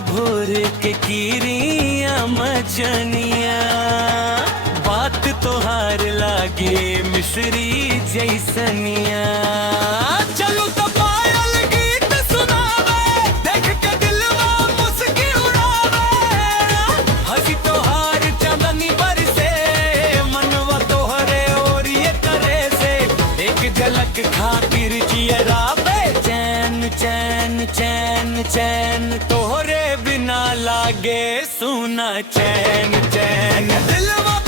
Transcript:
भोर के कीरिया मजनिया, बात तोहार लागे मिश्री जैसनिया। चलू तो पायल गीत सुनावे, देख के दिलवा मुस्की उड़ावे। हंसी तोहार चंदनी बरसे, मनवा तोहरे और ये करे से। एक झलक खातिर जियरा पे चैन चैन चैन चैन, तोहरे बिना लागे सुना चैन चैन। दिलवा